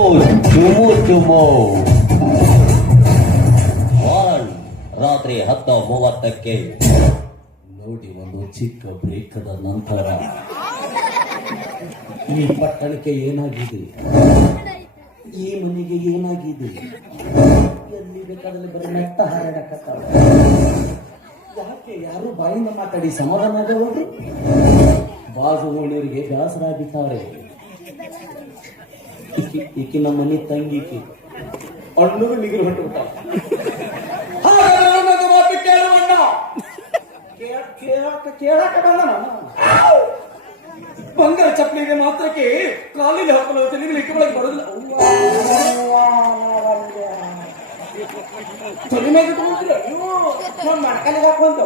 ಚುಮು ಚುಮು Warren ರಾತ್ರಿ 10:30ಕ್ಕೆ ನೋಡಿ. ಒಂದು ಚಿಕ್ಕ ಬ್ರೇಕದ ನಂತರ ಈ ಪಟ್ಟಣಕ್ಕೆ ಏನಾಗಿದೆ, ಈ ಮನೆಗೆ ಏನಾಗಿದೆ, ಎಲ್ಲಿ ಬೇಕಾದಲ್ಲಿ ಬರೀ ನೆಟ್ಟ ಹಾರಾಡಕತ್ತಾವ. ಯಾಕೆ ಯಾರು ಬಾಯಿಂದ ಮಾತಾಡಿ ಸಮಾಧಾನ ಆಗಬಹುದು? ಬಾಜು ಓಣಿಯವರಿಗೆ ಬೇಸರ ಆಗಿದ್ದಾರೆ. ಈಕಿ ನಮ್ಮ ಮನೆ ತಂಗಿಕಿ ಅಣ್ಣರು ನಿಗರು ಹೊಟ್ಟು ಕೇಳಾಕ ಬಂದ ಬಂಗಾರ ಚಪ್ಪಲಿಗೆ ಮಾತ್ರಕ್ಕೆ ಕಾಲಿಗೆ ಹಾಕಲು ತಲೆಗೆ ಇಟ್ಟುಕೊಳ್ಳಕ್ಕೆ ಬರೋದಿಲ್ಲ. ತಲೆ ಮೇಲೆ ಇಟ್ಕೊಂಡಿಲ್ಲ, ಮಣಕಲಿಗೆ ಹಾಕುವಂತ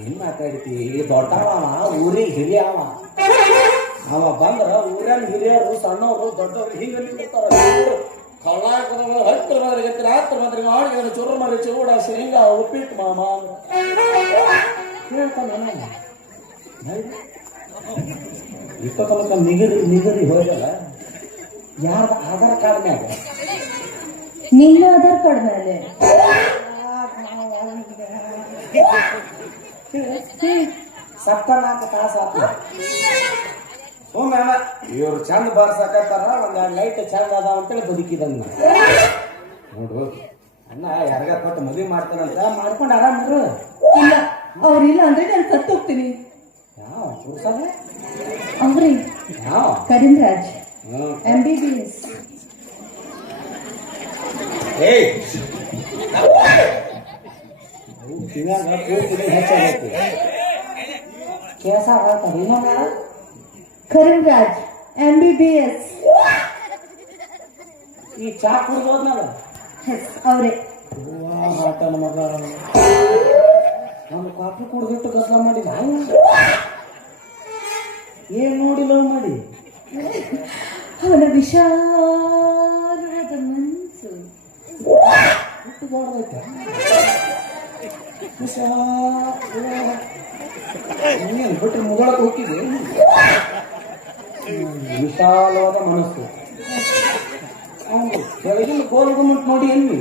ಏನ್ ಮಾತಾಡ್ತಿ? ದೊಡ್ಡವ ಊರಿಗೆ ಹಿರಿಯವ, ಅವ ಬಂದ್ರ ಊರನ್ನ ಹಿರಿಯರು ಸಣ್ಣವರು ದೊಡ್ಡವರು ಹಿಂಗ ಹತ್ತು ಮಂದಿಗೆ ಮಾಡಿ ಚೂರು ಮಾಡಿ ಚೂಡ ಶೇಂಗಾ ಉಪ್ಪಿಟ್ಟು ಮಾಮ ಕೇಳ್ತಾನ. ಇಷ್ಟ ತನಕ ನಿಗದಿ ಹೋಗಲ್ಲ. ಯಾರ ಆಧಾರ್ ಕಾರ್ಡ್ ಮ್ಯಾಗ? ನಿನ್ನ ಆಧಾರ್ ಕಾರ್ಡ್ ಮೇಲೆ ಸತ್ತ 4 ತಾಸು ಆತ. ಸುಮ್ಮನೆ ಇವ್ರು ಚಂದ ಬಾರ್ಸಾಕತ್ತಾರ, ಒಂದ್ ಲೈಟ್ ಚಂದ ಅದ ಅಂತೇಳಿ ಬದುಕಿದಂಗ ನೋಡು. ಅಣ್ಣ ಯಾರಿಗ ಕೊಟ್ಟು ಮದುವೆ ಮಾಡ್ತಾನಂತ ಮಾಡ್ಕೊಂಡು ಆರಾಮ್ರು. ಇಲ್ಲ, ಅವ್ರಿಲ್ಲ ಅಂದ್ರೆ ನಾನು ಸತ್ತು ಹೋಗ್ತೀನಿ. ಯಾವ ಪುರುಷನೇ? ಅವ್ರಿ ಯಾವ ಕರೀಂರಾಜ್ MBBS. ಹೆಚ್ಚಾಗೈತಿ ಕೆಲಸ ಕರೀಂರಾಜ್ MBBS. ಈ ಚಾ ಕುಡ್ದೋದ್ನಲ್ಲ ಅವ್ರೆ ಹಾಟನ ಮಗ. ನಾನು ಕಾಫಿ ಕುಡ್ದಿಟ್ಟು ಕಸ ಮಾಡಿದ ಏನ್ ನೋಡಿ ಲವ್ ಮಾಡಿ. ಅವನ ವಿಶಾಲವಾದ ಮನಸ್ಸು ಹುಟ್ಟುಗಾಡ್ದೈತೆ. ನೀನು ಬಿಟ್ರೆ ಮುಗಳಕ್ಕೆ ಹೋಗಿದ್ದೆ. ವಿಶಾಲವಾದ ಮನಸ್ಸು. ಬೆಳಗಿನ ಗೋಲ್ಗುಮಂಟ್ ನೋಡಿ ಎಲ್ಲಿ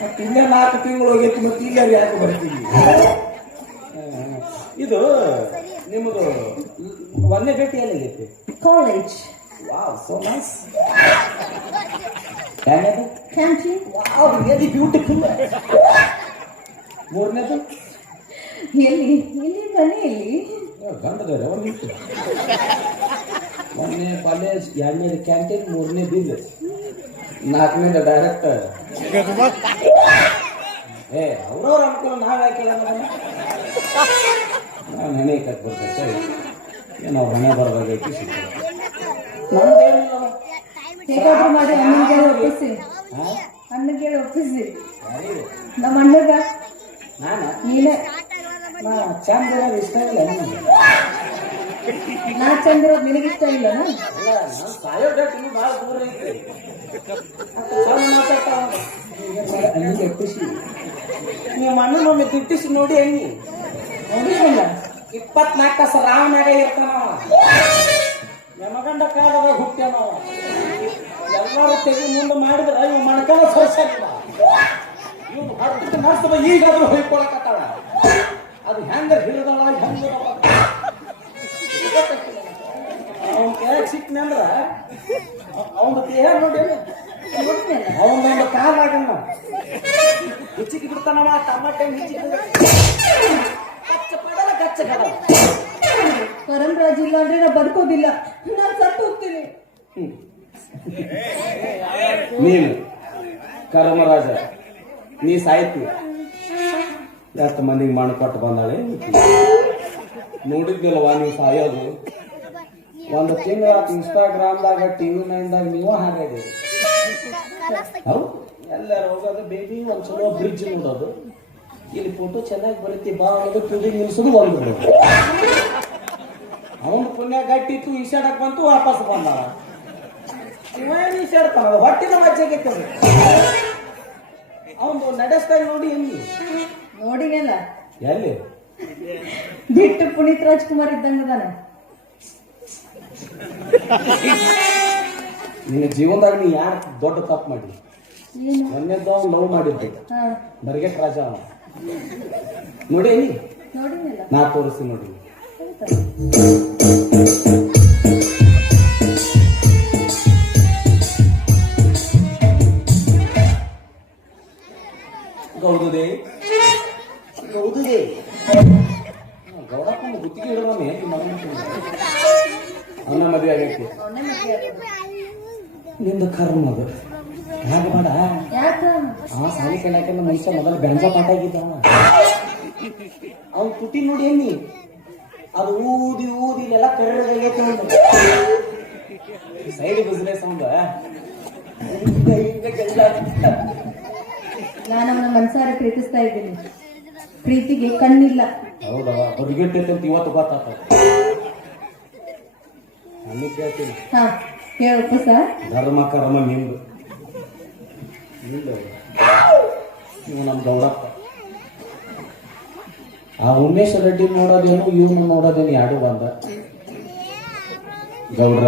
ಮತ್ತೆ ಇಲ್ಲೇ 4 ತಿಂಗಳು ಹೋಗೈತಿ. ಮತ್ತೆ ಇಲ್ಲ ಯಾಕೆ ಬರ್ತೀವಿ? ಇದು ನಿಮ್ಮದು ಒಂದೇ ಭೇಟಿ ಎಲ್ಲೈತಿ? College. Wow, so nice. Canteen. Wow, really beautiful. ಮೂರನೇದು ಎಲ್ಲಿ? ಇಲ್ಲಿ ಮನೆಯಲ್ಲಿ ಗಂಡದವ್ರೆ ಒಂದಿತ್ತು. ಒಂದನೇ ಕಾಲೇಜ್, 2ನೇದು ಕ್ಯಾಂಟೀನ್, 3ನೇ ಬಿಸ್ನೆಸ್, 4ನೇದು ಡೈರೆಕ್ಟ್. ಅವ್ರವ್ರ ಅನ್ಕೊಳ್ಳ ನಾವ್ ಯಾಕೆ ನಾವು ನೆನೆ ಕಟ್ ಬರ್ತೈತೆ. ಏನೋ ಹಣೆ ಬರಬೇಕಾಗಿ ಸಿಗ್ತದೆ. ನಮ್ದೇನಿಲ್ಲ. ಹೇಗಾದ್ರೂ ಮಾಡಿ ಅಣ್ಣಗೆ ಒಪ್ಪಿಸಿ, ಅಣ್ಣಗೆ ಒಪ್ಪಿಸಿ. ನಮ್ಮ ಅಣ್ಣಗ ನಾನು ನೀನೇ ಚಂದ ಇಷ್ಟ ಇಲ್ಲ. ನಾ ಚಂದ ಇರೋದು ನಿನಗಿಷ್ಟ ಇಲ್ಲನಾ? ನಾನು ಸಾಯೋ ಡೇಟ್ ಇನ್ನೂ ಭಾಳ ದೂರ ಐತಿ. ಚಂದ ಮಾತಾಡ್ತಾವ ಅಲ್ಲಿಗೆ ಖುಷಿ. ನಿಮ್ಮ ಅಣ್ಣನೊಮ್ಮೆ ತಿಟ್ಟಿಸಿ ನೋಡಿ ಅಣ್ಣಿ ನೋಡಿಲ್ಲ. 24 ತಾಸು ರಾಮನಾಗ ಇರ್ತಾನವ. ಯಮಗಂಡ ಕಾಲದಾಗ ಹುಟ್ಟ್ಯಾನವ. ಎಲ್ಲರೂ ತೆಗಿ ಮುಂದೆ ಮಾಡಿದ್ರೆ ಇವ್ ಮಣಕನ ಸೋಸಲ್ಲ. ಇವ್ ಹತ್ತು ನರ್ಸದ ಈಗಾದ್ರೂ ಹೊಯ್ಕೊಳಕತ್ತಾಳ. ಅದು ಹೆಂಗ ಹಿಡಿದಳ ಹೆಂಗ ಅವನ್ ಕೆಳಗೆ ಸಿಕ್ನಂದ್ರ ಅವನ ದೇಹ ನೋಡಿ. ಅವನೊಂದು ಕಾಲಾಗಣ್ಣ ಹುಚ್ಚಿಗೆ ಬಿಡ್ತಾನವ. ಟಮಾಟೆ ಕರಂರಾಜ್ ಇಲ್ಲ ಅಂದ್ರೆ ನಾ ಬದುಕೋದಿಲ್ಲ, ನಾನು ಸತ್ತು ಹೋಗ್ತೀನಿ. ನೀನು ಕರಮರಾಜ, ನೀ ಸಾಯ್ತಿ. ಎಷ್ಟು ಮಂದಿಗೆ ಮಣ್ಣು ಕೊಟ್ಟು ಬಂದಾಳೆ ನೋಡಿದ್ದಿಲ್ವಾ ನೀವು ಸಾಯೋದು? ಒಂದು ತಿಂಗಳ ಇನ್ಸ್ಟಾಗ್ರಾಮ್ದಾಗ TV9ದಾಗ ನೀವು ಹಾಗಾಗಿದೆ. ಹೌದು, ಎಲ್ಲರೂ ಹೋಗೋದು ಬೇಬಿ ಒಂದು ಚಲೋ ಬ್ರಿಡ್ಜ್ ನೋಡೋದು, ಇಲ್ಲಿ ಫೋಟೋ ಚೆನ್ನಾಗಿ ಬರುತ್ತೆ ಬಾ ಅನ್ನೋದು, ತುದಿ ನಿಲ್ಸೋದು ಒಂದು ಬಿಡೋದು. ಅವನು ಪುಣ್ಯ ಗಟ್ಟಿತ್ತು, ಈಸಾಡಕ್ ಬಂತು, ವಾಪಸ್ ಬಂದ. ಇವೇನು ಈಸಾಡ್ತಾನ? ಹೊಟ್ಟಿನ ಮಜ್ಜೆಗೆ ಅವನು ನಡೆಸ್ತಾಗ ನೋಡಿ. ಎಲ್ಲಿ ನೋಡಿನಲ್ಲ, ಎಲ್ಲಿ ಬಿಟ್ಟು ಪುನೀತ್ ರಾಜ್ಕುಮಾರ್ ಇದ್ದಂಗದಾನ. ನಿನ್ನ ಜೀವನದಾಗ ನೀ ಯಾರು ದೊಡ್ಡ ತಪ್ಪು ಮಾಡಿ ಏನು ಒಂದೇದ್ದು ಅವ್ನು ಲವ್ ಮಾಡಿದ್ದೆ ಹಾ ಬರ್ಗೆಟ್ ರಾಜ ಅವ ನೋಡೇನಿ ನೋಡಿನಲ್ಲ ನಾ ತೋರಿಸಿ ನೋಡಿ ಗೌದುದೆ ಗೌದುದೆ ಗೌಡಪ್ಪನ ಗುತ್ತಿಗೆ ಇಡೋಣ ಅವನ ಮದುವೆ ಆಗೈತಿ ನಿಂದು ಕರ್ಮ ಅದು ಯಾಕೆ ಬೇಡ ಯಾಕ ಆ ಸಾಲಿ ಕಲಿಯಾಕೆಲ್ಲ ಮನುಷ್ಯ ಮೊದಲು ಗಂಜಾ ಪಾಠ ಆಗಿದ್ದಾವ ಅವ್ನು ತುಟಿ ನೋಡಿ ಎನ್ನಿ ಅದು ಊದಿ ಊದಿ ಇಲ್ಲೆಲ್ಲ ಕರ್ರಗಾಗೈತೆ ಒಂದು ಸೈಡ್ ಬಿಸ್ನೆಸ್ ಅವಂದ ನಾನು ಅವನ ಮನ್ಸಾರ ಪ್ರೀತಿಸ್ತಾ ಇದ್ದೀನಿ ಪ್ರೀತಿಗೆ ಕಣ್ಣಿಲ್ಲ ಹೌದವ ಬದುಗಿಟ್ಟೈತೆ ಅಂತ ಇವತ್ತು ಗೊತ್ತಾತ ನನಗೆ ಕೇಳ್ತೀನಿ ಹಾ ಹೇಳಪ್ಪ ಸರ್ ಧರ್ಮ ಕರ್ಮ ನಿಂದು ಇವು ನಮ್ ಗೌಡಪ್ಪ ಆ ಉಮೇಶ್ ರೆಡ್ಡಿ ನೋಡೋದೇನು ಇವನು ನೋಡೋದೇನು ಎರಡು ಬಂದ ಗೌಡ್ರ